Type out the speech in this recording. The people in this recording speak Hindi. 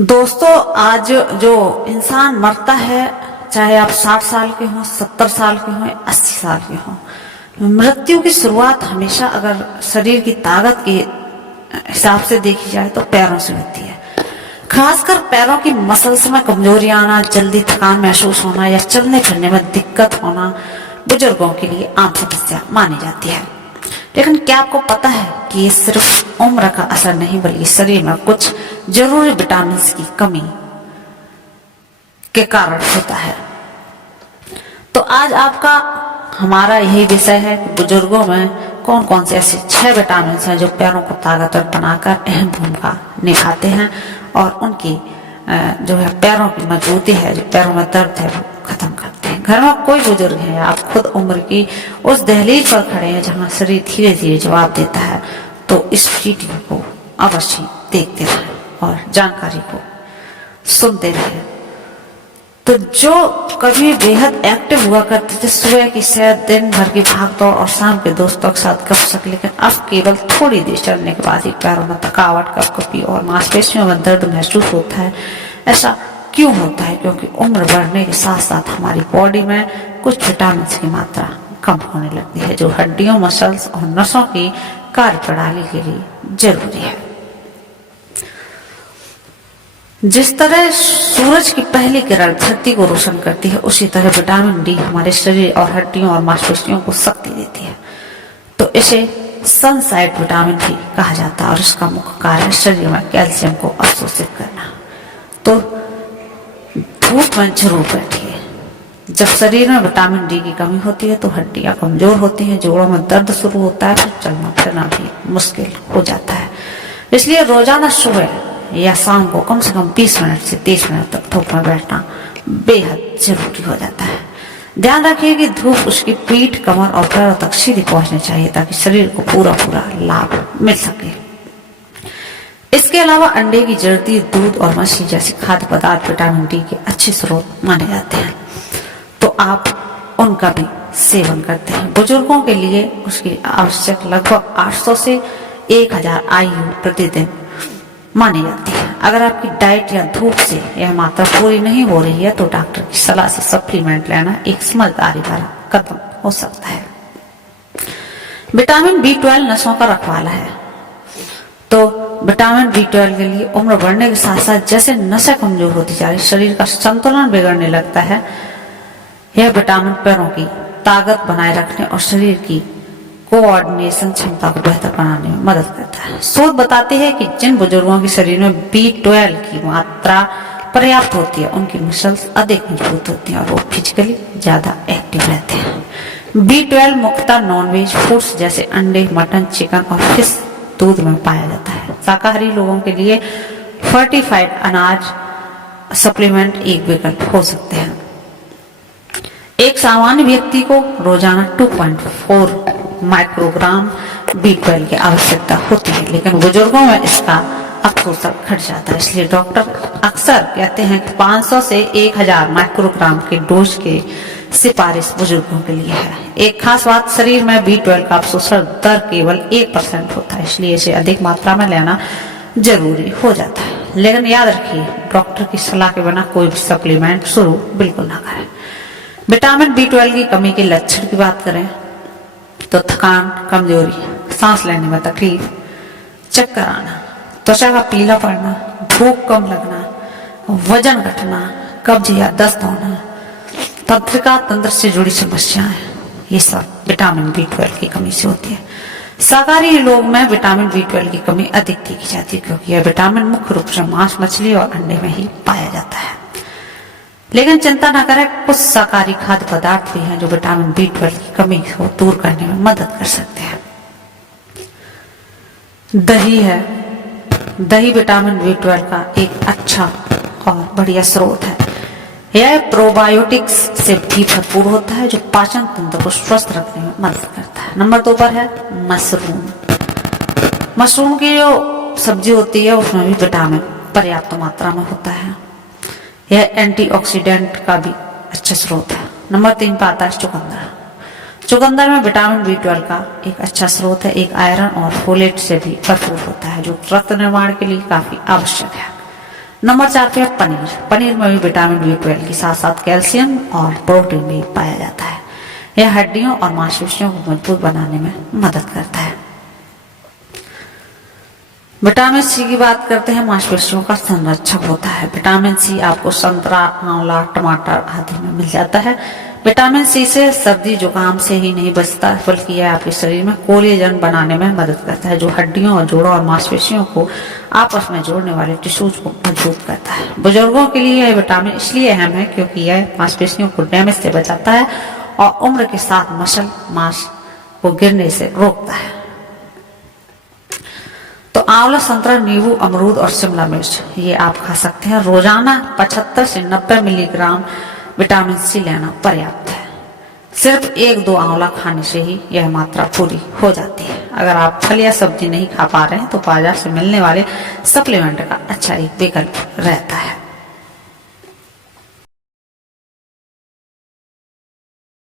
दोस्तों, आज जो इंसान मरता है, चाहे आप 60 साल के हों, 70 साल के हों, 80 साल के हों, मृत्यु की शुरुआत हमेशा अगर शरीर की ताकत के हिसाब से देखी जाए तो पैरों से होती है। खासकर पैरों की मसल्स में कमजोरी आना, जल्दी थकान महसूस होना या चलने फिरने में दिक्कत होना बुजुर्गों के लिए आम समस्या मानी जाती है। लेकिन क्या आपको पता है कि ये सिर्फ उम्र का असर नहीं, बल्कि शरीर में कुछ जरूरी विटामिन की कमी के कारण होता है। तो आज आपका हमारा यही विषय है कि बुजुर्गों में कौन कौन से ऐसे 6 विटामिन हैं जो पैरों को ताकतवर बनाकर अहम भूमिका निभाते हैं और उनकी जो है पैरों की मजबूती है, जो पैरों में दर्द है, वो खत्म करते हैं। घर में कोई बुजुर्ग है, आप खुद उम्र की उस दहलीज पर खड़े हैं जहां शरीर धीरे धीरे जवाब देता है, तो इस वीडियो को अवश्य देखते रहें और जानकारी को सुनते रहें। तो जो कभी बेहद एक्टिव हुआ करते थे, सुबह की सैर, दिन भर की भागदौड़ और शाम के दोस्तों के साथ गपशप, लेकिन अब केवल थोड़ी देर चलने के बाद ही पैरों में थकावट, कपकपी और मांसपेशियों में दर्द महसूस होता है। ऐसा क्यों होता है? क्योंकि उम्र बढ़ने के साथ साथ हमारी बॉडी में कुछ विटामिन की मात्रा कम होने लगती है, जो हड्डियों, मसल्स और नसों की कार्यप्रणाली के लिए जरूरी है। जिस तरह सूरज की पहली किरण धरती को रोशन करती है, उसी तरह विटामिन डी हमारे शरीर और हड्डियों और मांसपेशियों को शक्ति देती है। तो इसे सनसाइड विटामिन भी कहा जाता है और इसका मुख्य कार्य है शरीर में कैल्शियम को अवशोषित करना। तो धूप में जरूर बैठिए। जब शरीर में विटामिन डी की कमी होती है तो हड्डियां कमजोर होती हैं, जोड़ों में दर्द शुरू होता है, फिर चलना फिरना भी मुश्किल हो जाता है। इसलिए रोजाना सुबह या शाम को कम से कम 20 मिनट से 30 मिनट तक धूप में बैठना बेहद जरूरी हो जाता है। ध्यान रखिए कि धूप उसकी पीठ, कमर और पैरों तक सीधी पहुंचनी चाहिए ताकि शरीर को पूरा लाभ मिल सके। इसके अलावा अंडे की जर्दी, दूध और मछली जैसे खाद्य पदार्थ विटामिन डी के अच्छे स्रोत माने जाते हैं, तो आप उनका भी सेवन करते हैं। बुजुर्गों के लिए उसकी आवश्यक लगभग 800 से 1000 IU प्रतिदिन मानी जाती है। अगर आपकी डाइट या धूप से यह मात्रा पूरी नहीं हो रही है तो डॉक्टर की सलाह से सप्लीमेंट लेना एक समझदारी भरा कदम हो सकता है। विटामिन B12 नसों का रखवाला है, तो विटामिन B12 के लिए उम्र बढ़ने के साथ साथ जैसे नसें कमजोर होती जा रही, शरीर का संतुलन बिगड़ने लगता है, यह विटामिन पैरों की ताकत बनाए रखने और शरीर की कोऑर्डिनेशन क्षमता को बेहतर बनाने में मदद करता है। शोध बताते हैं कि जिन बुजुर्गों के शरीर में B12 की मात्रा पर्याप्त होती है, उनकी मसल्स अधिक मजबूत होती हैं और वो फिजिकली ज्यादा एक्टिव रहते हैं। B12 मुख्यतः नॉनवेज फूड्स जैसे अंडे, मटन, चिकन और फिश, दूध में पाया जाता है। शाकाहारी लोगों के लिए फर्टिफाइड अनाज सप्लीमेंट एक विकल्प हो सकते हैं। एक सामान्य व्यक्ति को रोजाना 2.4 माइक्रोग्राम B12 की आवश्यकता होती है, लेकिन बुजुर्गों में इसका अवशोषण घट जाता है। इसलिए डॉक्टर अक्सर कहते हैं कि 500 से 1000 माइक्रोग्राम के डोज की सिफारिश बुजुर्गों के लिए है। एक खास बात, शरीर में B12 का अवशोषण दर केवल 1% होता है, इसलिए इसे अधिक मात्रा में लेना जरूरी हो जाता है। लेकिन याद रखिए, डॉक्टर की सलाह के बिना कोई भी सप्लीमेंट शुरू बिल्कुल ना करें। विटामिन B12 की कमी के लक्षण की बात करें तो थकान, कमजोरी, सांस लेने में तकलीफ, चक्कर आना, त्वचा का पीला पड़ना, भूख कम लगना, वजन घटना, कब्ज या दस्त होना, तंत्रिका तंत्र से जुड़ी समस्याएं, ये सब विटामिन B12 की कमी से होती है। शाकाहारी लोग में विटामिन B12 की कमी अधिक देखी जाती है क्योंकि यह विटामिन मुख्य रूप से मांस, मछली और अंडे में ही पाया जाता है। लेकिन चिंता न करें, कुछ शाकाहारी खाद्य पदार्थ भी हैं जो विटामिन B12 की कमी को दूर करने में मदद कर सकते हैं। दही है। दही विटामिन B12 का एक अच्छा और बढ़िया स्रोत है। यह प्रोबायोटिक्स से भी भरपूर होता है जो पाचन तंत्र को स्वस्थ रखने में मदद करता है। नंबर 2 पर है मशरूम। मशरूम की जो सब्जी होती है उसमें भी विटामिन पर्याप्त मात्रा में होता है। यह एंटीऑक्सीडेंट का भी अच्छा स्रोत है। नंबर 3 पर आता है चुकंदर। चुकंदर में विटामिन B12 का एक अच्छा स्रोत है। एक आयरन और फोलेट से भी भरपूर होता है जो रक्त निर्माण के लिए काफी आवश्यक है। नंबर 4 पे है पनीर। पनीर में भी विटामिन B12 के साथ साथ कैल्शियम और प्रोटीन भी पाया जाता है। यह हड्डियों और मांसपेशियों को मजबूत बनाने में मदद करता है। विटामिन सी की बात करते हैं, मांसपेशियों का संरक्षक होता है। विटामिन सी आपको संतरा, आंवला, टमाटर आदि में मिल जाता है। विटामिन सी से सर्दी जुकाम से ही नहीं बचता बल्कि यह आपके शरीर में कोलेजन बनाने में मदद करता है, जो हड्डियों और जोड़ों और मांसपेशियों को आपस में जोड़ने वाले टिश्यूज को मजबूत करता है। बुजुर्गों के लिए यह विटामिन इसलिए अहम है क्योंकि यह मांसपेशियों को डैमेज से बचाता है और उम्र के साथ मसल मांस को गिरने से रोकता है। तो आंवला, संतरा, नींबू, अमरूद और शिमला मिर्च ये आप खा सकते हैं। रोजाना 75 से 90 मिलीग्राम विटामिन सी लेना पर्याप्त है। सिर्फ 1-2 आंवला खाने से ही यह मात्रा पूरी हो जाती है। अगर आप फल या सब्जी नहीं खा पा रहे हैं तो बाजार से मिलने वाले सप्लीमेंट का अच्छा एक विकल्प रहता है।